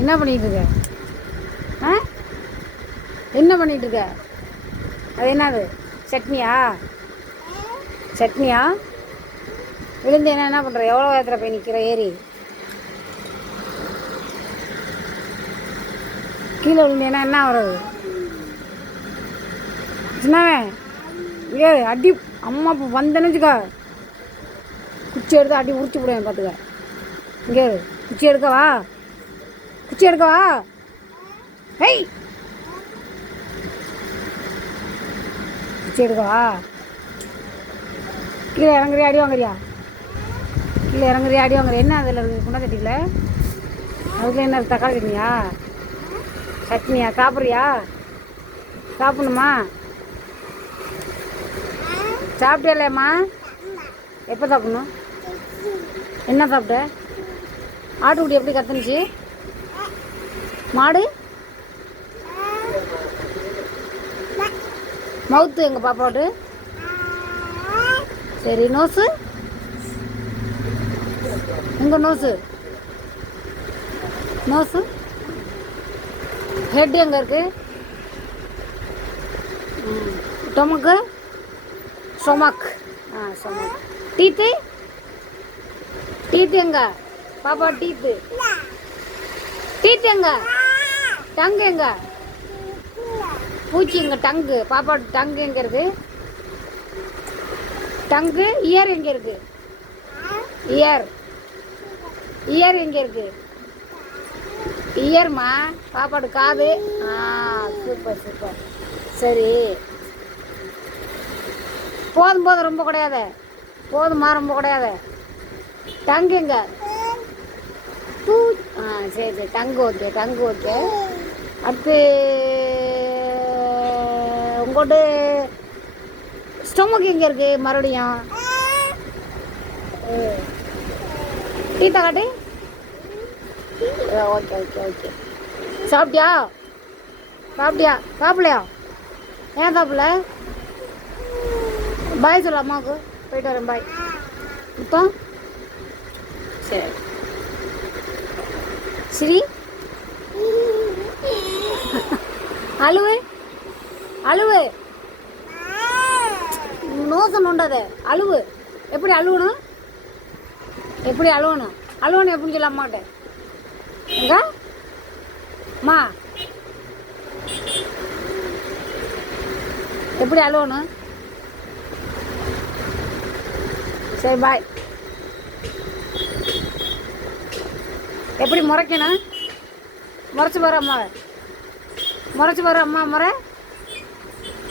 என்ன பண்ணிகிட்டு இருக்க? ஆ, என்ன பண்ணிகிட்டு இருக்க? அது என்னது? சட்னியா? சட்னியா? விழுந்து என்ன பண்ணுற? எவ்வளோ வேகத்தில் போய் நிற்கிற ஏறி? கீழே விழுந்தேன்னா என்ன வர்றது? சின்னவன் ஏ அடி அம்மா இப்போ வந்தேன்னு வச்சுக்கோ, குச்சி எடுத்து அடி உரிச்சு விடுவேன் பார்த்துக்க. இங்கே குச்சி எடுக்கவா? குச்சி எடுக்கவா? ஹெய், குச்சி எடுக்கவா? கீழே இறங்குறியா அடி வாங்குறியா? கீழே இறங்குறியா அடி வாங்குறியா? என்ன அதில் இருக்குது குண்டா சட்டியில்? அதுக்குள்ள என்ன தக்காளி சட்னியா? சட்னியா? சாப்பிட்றியா? சாப்பிட்ணுமா? சாப்பிட்டியாலேம்மா? எப்போ சாப்பிட்ணும்? என்ன சாப்பிட்ட? ஆட்டுக்குட்டி எப்படி கத்துனுச்சு? மாடு மவுத்து எங்கள் பாப்பாட்டு. சரி, நோஸு எங்கள் நோஸு நோஸு ஹெட் எங்கே இருக்கு? டொமக்கு ஸ்டொமக். ஸ்டொமக். டீத்து டீத்து எங்க பாப்பா? டீத்து டீத்து எங்க? டங்கு எங்க? பூச்சி எங்க? டங்கு பாப்பா டங்கு எங்கே இருக்கு? டங்கு. இயர் எங்கே இருக்கு? இயர் இயர் எங்கே இருக்கு? இயர்மா பாப்பாடு காது. Super super. சரி, போதும் போதும், ரொம்ப கிடையாது. போதுமா, ரொம்ப கிடையாது. டங்கு எங்க? சரி சரி, டங்கு ஓகே, டங்கு ஓகே. அடுத்து உங்கள்கிட்ட ஸ்டொமக் எங்கே இருக்குது? மறுபடியும் டீத்தா காட்டி. Okay okay okay. சாப்பிட்டியா? சாப்பிட்டியா? சாப்பிடலையா? ஏன் சாப்பிடல? பாய் சொல்ல அம்மாவுக்கு. போயிட்டு வரேன், பாய். இப்போ சரி ஸ்ரீ, அழுவு அழுவு, நோசம் நோண்டாத, அழுவு. எப்படி அழுவணும்? எப்படி அழுவணும்? அழுவணும் எப்படின்னு சொல்ல அம்மாட்ட. எங்க அம்மா எப்படி அழுவணும்? சரி, பாய். எப்படி முறைக்கணும்? முறைச்சி பாரு அம்மாவை, முறைச்சி பாரு அம்மா முறை.